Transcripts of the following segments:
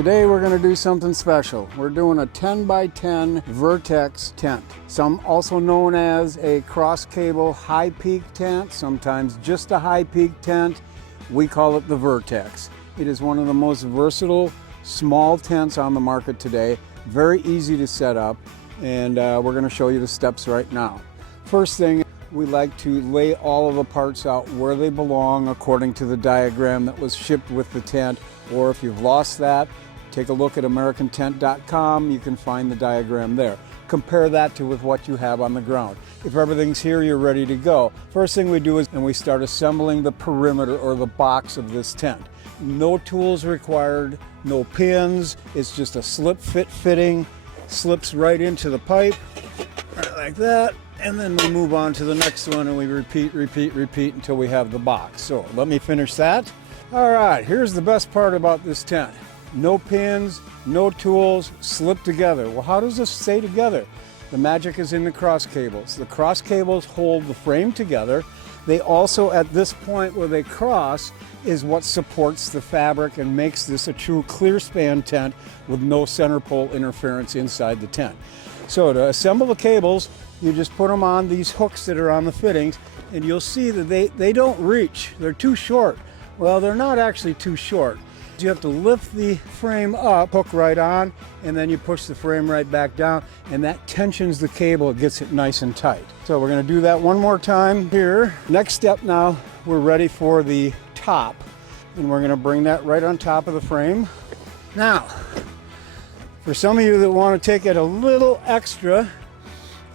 Today we're going to do something special. We're doing a 10 by 10 Vertex tent, some also known as a cross cable high peak tent, sometimes just a high peak tent. We call it the Vertex. It is one of the most versatile small tents on the market today. Very easy to set up, and we're going to show you the steps right now. First thing, we like to lay all of the parts out where they belong according to the diagram that was shipped with the tent, or if you've lost that, take a look at americantent.com. You can find the diagram there. Compare that to with what you have on the ground. If everything's here, you're ready to go. First thing we do is we start assembling the perimeter or the box of this tent. No tools required, no pins. It's just a slip fit fitting, slips right into the pipe, right like that. And then we move on to the next one and we repeat until we have the box. So let me finish that. All right, here's the best part about this tent. No pins, no tools, slip together. Well, how does this stay together? The magic is in the cross cables. The cross cables hold the frame together. They also, at this point where they cross, is what supports the fabric and makes this a true clear span tent with no center pole interference inside the tent. So to assemble the cables, you just put them on these hooks that are on the fittings, and you'll see that they don't reach. They're too short. Well, they're not actually too short. You have to lift the frame up, hook right on, and then you push the frame right back down, and that tensions the cable. It gets it nice and tight. So we're going to do that one more time here. Next step now, we're ready for the top, and we're going to bring that right on top of the frame. Now, for some of you that want to take it a little extra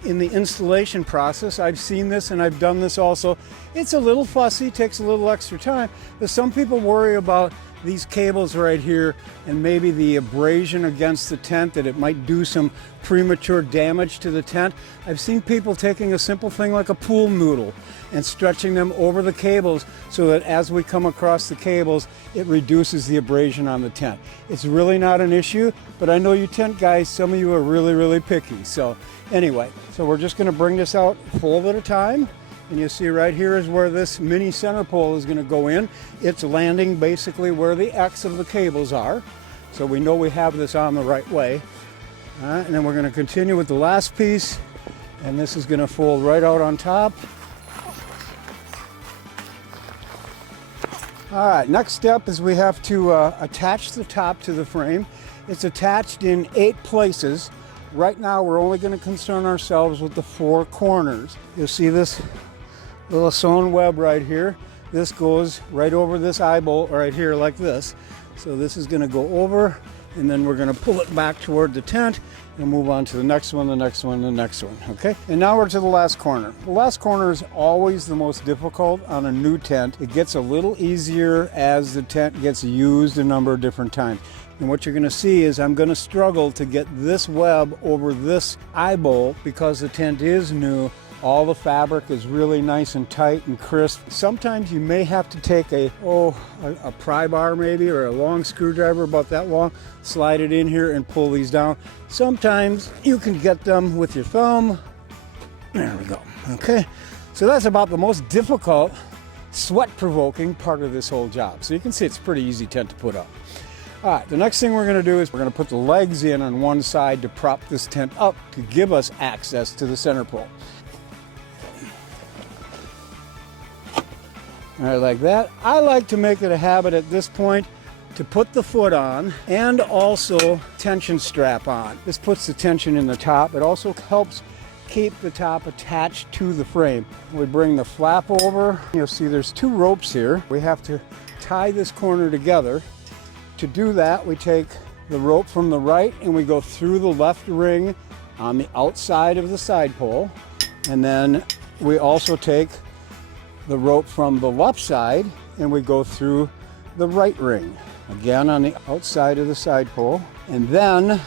in the installation process, I've seen this and I've done this also. It's a little fussy, takes a little extra time, but some people worry about these cables right here and maybe the abrasion against the tent, that it might do some premature damage to the tent. I've seen people taking a simple thing like a pool noodle and stretching them over the cables so that as we come across the cables, it reduces the abrasion on the tent. It's really not an issue, but I know you tent guys, some of you are really picky. So anyway, so we're just going to bring this out fold at a time. And you see right here is where this mini center pole is going to go in. It's landing basically where the X of the cables are. So we know we have this on the right way. And then we're going to continue with the last piece. And this is going to fold right out on top. All right, next step is we have to attach the top to the frame. It's attached in 8 places. Right now we're only going to concern ourselves with the 4 corners. You'll see this little sewn web right here. This goes right over this eyeball right here like this. So this is going to go over, and then we're going to pull it back toward the tent and move on to the next one, the next one, the next one. Okay, and now we're to the last corner. The last corner is always the most difficult on a new tent. It gets a little easier as the tent gets used a number of different times. And what you're going to see is I'm going to struggle to get this web over this eyeball because the tent is new. All the fabric is really nice and tight and crisp. Sometimes you may have to take a pry bar maybe, or a long screwdriver about that long, slide it in here and pull these down. Sometimes you can get them with your thumb. There we go. Okay, so that's about the most difficult, sweat-provoking part of this whole job. So you can see it's a pretty easy tent to put up. All right, the next thing we're going to do is we're going to put the legs in on one side to prop this tent up to give us access to the center pole. All right, like that. I like to make it a habit at this point to put the foot on and also tension strap on. This puts the tension in the top. It also helps keep the top attached to the frame. We bring the flap over. You'll see there's 2 ropes here. We have to tie this corner together. To do that, we take the rope from the right and we go through the left ring on the outside of the side pole. And then we also take the rope from the left side and we go through the right ring, again on the outside of the side pole. And then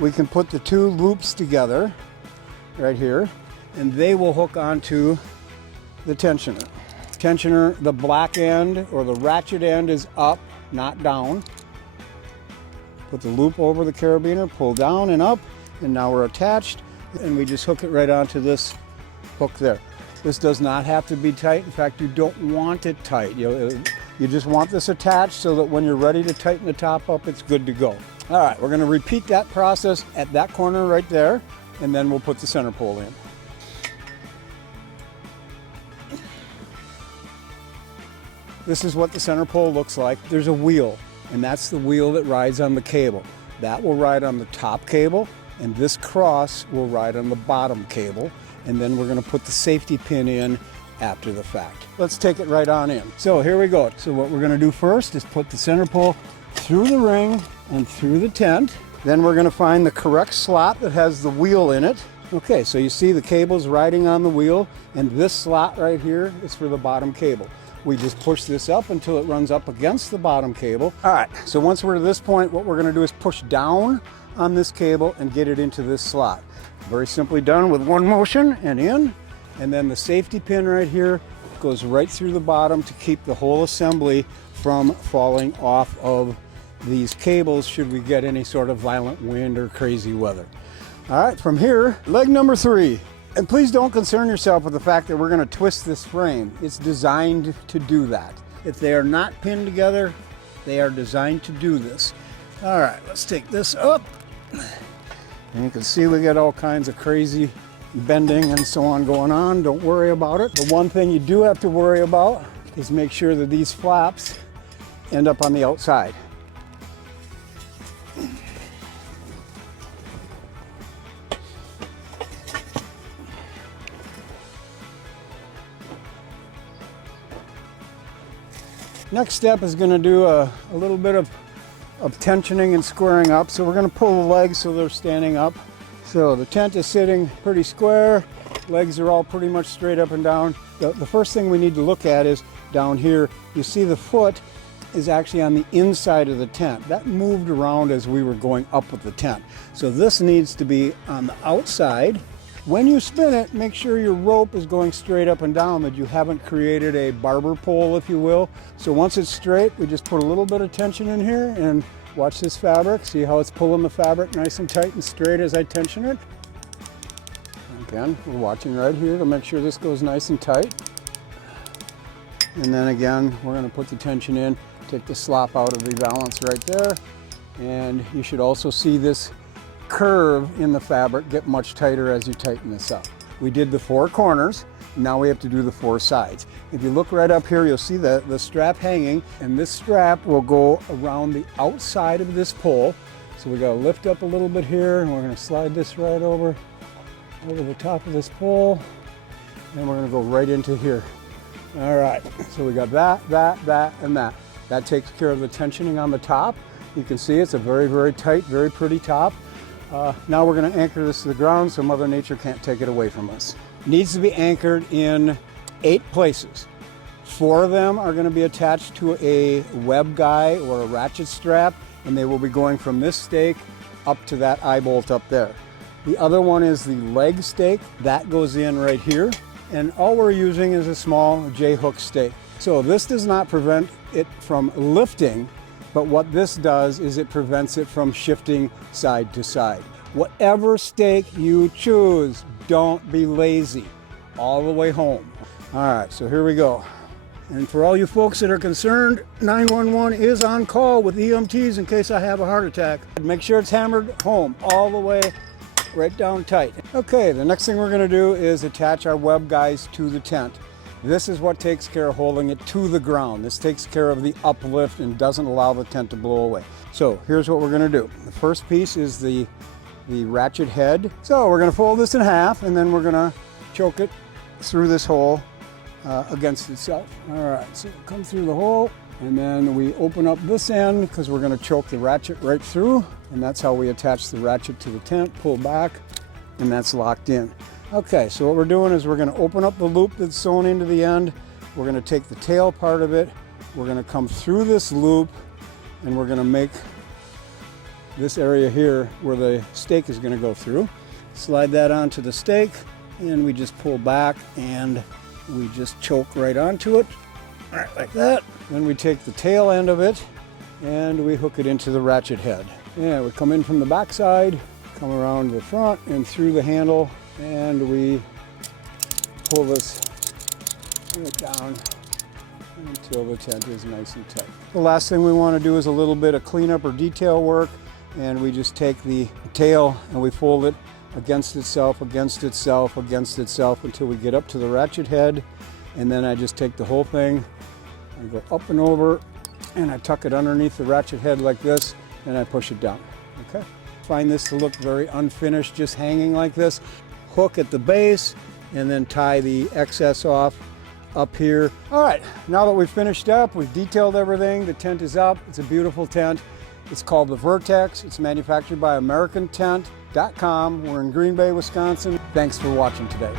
we can put the 2 loops together right here, and they will hook onto the tensioner. Tensioner, the black end or the ratchet end is up, not down. Put the loop over the carabiner, pull down and up, and now we're attached, and we just hook it right onto this hook there. This does not have to be tight. In fact, you don't want it tight. You just want this attached so that when you're ready to tighten the top up, it's good to go. All right, we're gonna repeat that process at that corner right there, and then we'll put the center pole in. This is what the center pole looks like. There's a wheel, and that's the wheel that rides on the cable. That will ride on the top cable, and this cross will ride on the bottom cable, and then we're gonna put the safety pin in after the fact. Let's take it right on in. So here we go. So what we're gonna do first is put the center pole through the ring and through the tent. Then we're gonna find the correct slot that has the wheel in it. Okay, so you see the cable's riding on the wheel, and this slot right here is for the bottom cable. We just push this up until it runs up against the bottom cable. All right, so once we're to this point, what we're gonna do is push down on this cable and get it into this slot. Very simply done with one motion and in, and then the safety pin right here goes right through the bottom to keep the whole assembly from falling off of these cables should we get any sort of violent wind or crazy weather. All right, from here, leg number 3. And please don't concern yourself with the fact that we're going to twist this frame. It's designed to do that. If they are not pinned together, they are designed to do this. All right, let's take this up. And you can see we got all kinds of crazy bending and so on going on. Don't worry about it. The one thing you do have to worry about is make sure that these flaps end up on the outside. Next step is going to do a little bit of tensioning and squaring up. So we're going to pull the legs so they're standing up. So the tent is sitting pretty square. Legs are all pretty much straight up and down. The first thing we need to look at is down here. You see the foot is actually on the inside of the tent. That moved around as we were going up with the tent. So this needs to be on the outside. When you spin it, make sure your rope is going straight up and down, that you haven't created a barber pole, if you will. So once it's straight, we just put a little bit of tension in here and watch this fabric. See how it's pulling the fabric nice and tight and straight as I tension it? Again, we're watching right here to make sure this goes nice and tight. And then again, we're going to put the tension in, take the slop out of the valance right there. And you should also see this curve in the fabric get much tighter as you tighten this up. We did the 4 corners, now we have to do the 4 sides. If you look right up here, you'll see the strap hanging, and this strap will go around the outside of this pole. So we got to lift up a little bit here, and we're going to slide this right over the top of this pole, and we're going to go right into here. All right, so we got that, and that. That takes care of the tensioning on the top. You can see it's a very, very tight, very pretty top. Now we're going to anchor this to the ground so Mother Nature can't take it away from us. It needs to be anchored in 8 places. 4 of them are going to be attached to a web guy or a ratchet strap, and they will be going from this stake up to that eye bolt up there. The other one is the leg stake. That goes in right here, and all we're using is a small J-hook stake. So this does not prevent it from lifting, but what this does is it prevents it from shifting side to side. Whatever stake you choose, don't be lazy all the way home. All right, so here we go. And for all you folks that are concerned, 911 is on call with EMTs in case I have a heart attack. Make sure it's hammered home all the way right down tight. Okay, the next thing we're going to do is attach our web guys to the tent. This is what takes care of holding it to the ground. This takes care of the uplift and doesn't allow the tent to blow away. So here's what we're going to do. The first piece is the ratchet head. So we're going to fold this in half, and then we're going to choke it through this hole against itself. All right, so come through the hole, and then we open up this end because we're going to choke the ratchet right through, and that's how we attach the ratchet to the tent. Pull back, and that's locked in. Okay, so what we're doing is we're going to open up the loop that's sewn into the end. We're going to take the tail part of it. We're going to come through this loop, and we're going to make this area here where the stake is going to go through. Slide that onto the stake, and we just pull back, and we just choke right onto it, all right, like that. Then we take the tail end of it, and we hook it into the ratchet head. Yeah, we come in from the back side, come around the front and through the handle, and we pull this right down until the tent is nice and tight. The last thing we want to do is a little bit of cleanup or detail work, and we just take the tail and we fold it against itself, against itself, against itself until we get up to the ratchet head, and then I just take the whole thing and go up and over, and I tuck it underneath the ratchet head like this, and I push it down. Okay. Find this to look very unfinished, just hanging like this. Hook at the base, and then tie the excess off up here. All right, now that we've finished up, we've detailed everything, the tent is up. It's a beautiful tent. It's called the Vertex. It's manufactured by AmericanTent.com. We're in Green Bay, Wisconsin. Thanks for watching today.